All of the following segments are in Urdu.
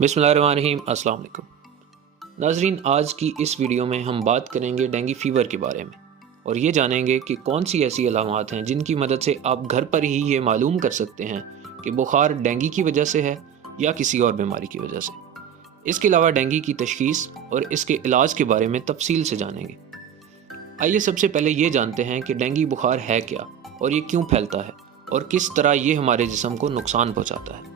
بسم اللہ الرحمن الرحیم۔ السلام علیکم ناظرین، آج کی اس ویڈیو میں ہم بات کریں گے ڈینگی فیور کے بارے میں اور یہ جانیں گے کہ کون سی ایسی علامات ہیں جن کی مدد سے آپ گھر پر ہی یہ معلوم کر سکتے ہیں کہ بخار ڈینگی کی وجہ سے ہے یا کسی اور بیماری کی وجہ سے۔ اس کے علاوہ ڈینگی کی تشخیص اور اس کے علاج کے بارے میں تفصیل سے جانیں گے۔ آئیے سب سے پہلے یہ جانتے ہیں کہ ڈینگی بخار ہے کیا اور یہ کیوں پھیلتا ہے اور کس طرح یہ ہمارے جسم کو نقصان پہنچاتا ہے۔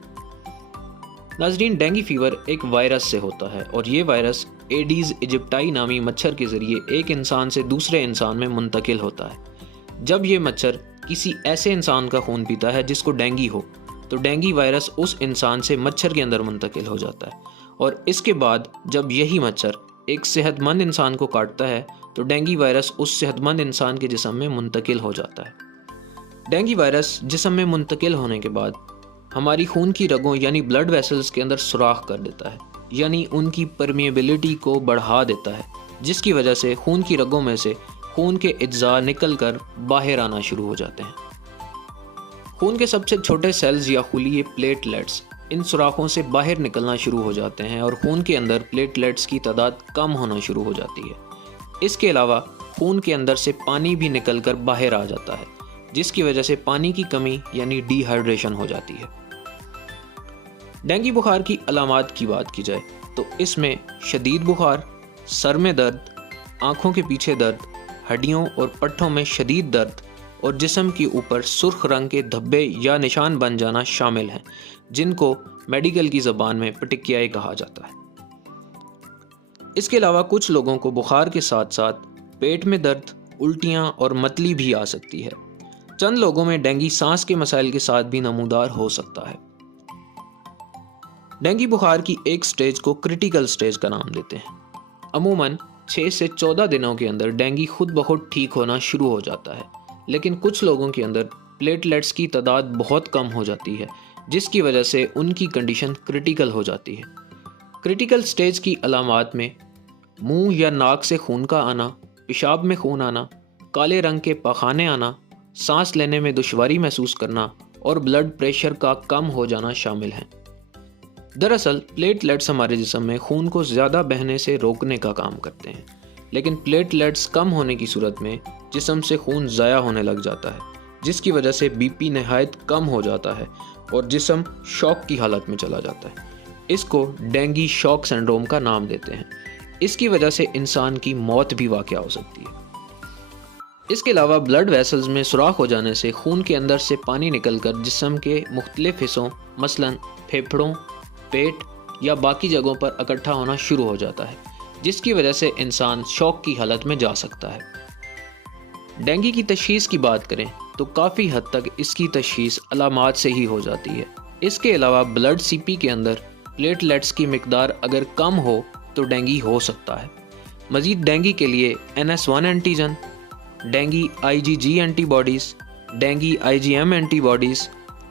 ناظرین، ڈینگی فیور ایک وائرس سے ہوتا ہے اور یہ وائرس ایڈیز ایجپٹائی نامی مچھر کے ذریعے ایک انسان سے دوسرے انسان میں منتقل ہوتا ہے۔ جب یہ مچھر کسی ایسے انسان کا خون پیتا ہے جس کو ڈینگی ہو تو ڈینگی وائرس اس انسان سے مچھر کے اندر منتقل ہو جاتا ہے اور اس کے بعد جب یہی مچھر ایک صحت مند انسان کو کاٹتا ہے تو ڈینگی وائرس اس صحت مند انسان کے جسم میں منتقل ہو جاتا ہے۔ ڈینگی وائرس جسم میں منتقل ہونے کے بعد ہماری خون کی رگوں یعنی بلڈ ویسلز کے اندر سوراخ کر دیتا ہے، یعنی ان کی پرمیبلٹی کو بڑھا دیتا ہے، جس کی وجہ سے خون کی رگوں میں سے خون کے اجزاء نکل کر باہر آنا شروع ہو جاتے ہیں۔ خون کے سب سے چھوٹے سیلز یا خلیے پلیٹلیٹس ان سوراخوں سے باہر نکلنا شروع ہو جاتے ہیں اور خون کے اندر پلیٹلیٹس کی تعداد کم ہونا شروع ہو جاتی ہے۔ اس کے علاوہ خون کے اندر سے پانی بھی نکل کر باہر آ جاتا ہے، جس کی وجہ سے پانی کی کمی یعنی ڈی ہائیڈریشن ہو جاتی ہے۔ ڈینگی بخار کی علامات کی بات کی جائے تو اس میں شدید بخار، سر میں درد، آنکھوں کے پیچھے درد، ہڈیوں اور پٹھوں میں شدید درد اور جسم کے اوپر سرخ رنگ کے دھبے یا نشان بن جانا شامل ہیں، جن کو میڈیکل کی زبان میں پٹیکیائی کہا جاتا ہے۔ اس کے علاوہ کچھ لوگوں کو بخار کے ساتھ ساتھ پیٹ میں درد، الٹیاں اور متلی بھی آ سکتی ہے۔ چند لوگوں میں ڈینگی سانس کے مسائل کے ساتھ بھی نمودار ہو سکتا ہے۔ ڈینگی بخار کی ایک سٹیج کو کریٹیکل سٹیج کا نام دیتے ہیں۔ عموماً 6 سے 14 دنوں کے اندر ڈینگی خود بخود ٹھیک ہونا شروع ہو جاتا ہے، لیکن کچھ لوگوں کے اندر پلیٹلیٹس کی تعداد بہت کم ہو جاتی ہے، جس کی وجہ سے ان کی کنڈیشن کریٹیکل ہو جاتی ہے۔ کریٹیکل سٹیج کی علامات میں منہ یا ناک سے خون کا آنا، پیشاب میں خون آنا، کالے رنگ کے پاخانے آنا، سانس لینے میں دشواری محسوس کرنا اور بلڈ پریشر کا کم ہو جانا شامل ہیں۔ دراصل پلیٹلیٹس ہمارے جسم میں خون کو زیادہ بہنے سے روکنے کا کام کرتے ہیں، لیکن پلیٹلیٹس کم ہونے کی صورت میں جسم سے خون ضائع ہونے لگ جاتا ہے، جس کی وجہ سے بی پی نہایت کم ہو جاتا ہے اور جسم شوک کی حالت میں چلا جاتا ہے۔ اس کو ڈینگی شوک سنڈروم کا نام دیتے ہیں۔ اس کی وجہ سے انسان کی موت بھی واقع ہو سکتی ہے۔ اس کے علاوہ بلڈ ویسلز میں سوراخ ہو جانے سے خون کے اندر سے پانی نکل کر جسم کے مختلف حصوں مثلاً پھیپھڑوں، پیٹ یا باقی جگہوں پر اکٹھا ہونا شروع ہو جاتا ہے، جس کی وجہ سے انسان شوک کی حالت میں جا سکتا ہے۔ ڈینگی کی تشخیص کی بات کریں تو کافی حد تک اس کی تشخیص علامات سے ہی ہو جاتی ہے۔ اس کے علاوہ بلڈ سی پی کے اندر پلیٹلیٹس کی مقدار اگر کم ہو تو ڈینگی ہو سکتا ہے۔ مزید ڈینگی کے لیے NS1 antigen, dengue IgG antibodies, dengue IgM antibodies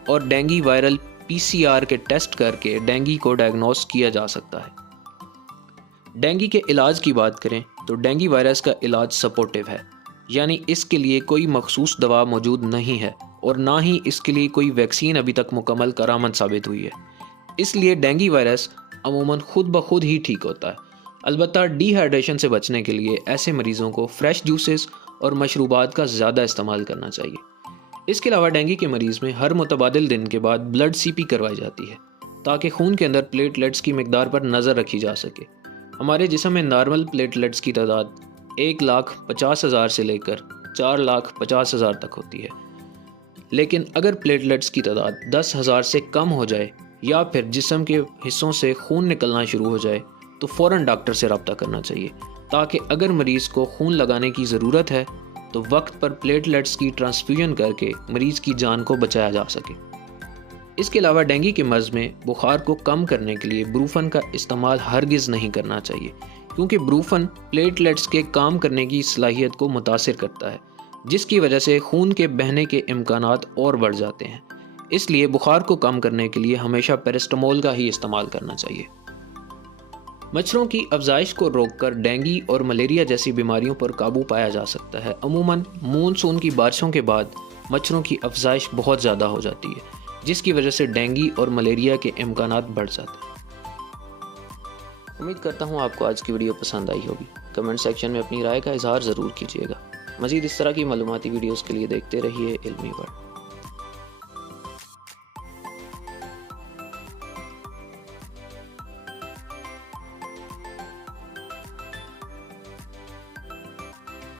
اور ڈینگی وائرل PCR کے ٹیسٹ کر کے ڈینگی کو ڈائگنوز کیا جا سکتا ہے۔ ڈینگی کے علاج کی بات کریں تو ڈینگی وائرس کا علاج سپورٹیو ہے، یعنی اس کے لیے کوئی مخصوص دوا موجود نہیں ہے اور نہ ہی اس کے لیے کوئی ویکسین ابھی تک مکمل کارآمد ثابت ہوئی ہے۔ اس لیے ڈینگی وائرس عموماً خود بخود ہی ٹھیک ہوتا ہے۔ البتہ ڈی ہائیڈریشن سے بچنے کے لیے ایسے مریضوں کو فریش جوسز اور مشروبات کا زیادہ استعمال کرنا چاہیے۔ اس کے علاوہ ڈینگی کے مریض میں ہر متبادل دن کے بعد بلڈ سی پی کروائی جاتی ہے تاکہ خون کے اندر پلیٹلیٹس کی مقدار پر نظر رکھی جا سکے۔ ہمارے جسم میں نارمل پلیٹلیٹس کی تعداد 1,50,000 سے لے کر 4,50,000 تک ہوتی ہے، لیکن اگر پلیٹلیٹس کی تعداد 10,000 سے کم ہو جائے یا پھر جسم کے حصوں سے خون نکلنا شروع ہو جائے تو فوراً ڈاکٹر سے رابطہ کرنا چاہیے تاکہ اگر مریض کو خون لگانے کی ضرورت ہے تو وقت پر پلیٹلیٹس کی ٹرانسفیوژن کر کے مریض کی جان کو بچایا جا سکے۔ اس کے علاوہ ڈینگی کے مرض میں بخار کو کم کرنے کے لیے بروفن کا استعمال ہرگز نہیں کرنا چاہیے، کیونکہ بروفن پلیٹلیٹس کے کام کرنے کی صلاحیت کو متاثر کرتا ہے، جس کی وجہ سے خون کے بہنے کے امکانات اور بڑھ جاتے ہیں۔ اس لیے بخار کو کم کرنے کے لیے ہمیشہ پیراسٹامول کا ہی استعمال کرنا چاہیے۔ مچھروں کی افزائش کو روک کر ڈینگی اور ملیریا جیسی بیماریوں پر قابو پایا جا سکتا ہے۔ عموماً مونسون کی بارشوں کے بعد مچھروں کی افزائش بہت زیادہ ہو جاتی ہے، جس کی وجہ سے ڈینگی اور ملیریا کے امکانات بڑھ جاتے ہیں۔ امید کرتا ہوں آپ کو آج کی ویڈیو پسند آئی ہوگی۔ کمنٹ سیکشن میں اپنی رائے کا اظہار ضرور کیجیے گا۔ مزید اس طرح کی معلوماتی ویڈیوز کے لیے دیکھتے رہیے علمی ورلڈ۔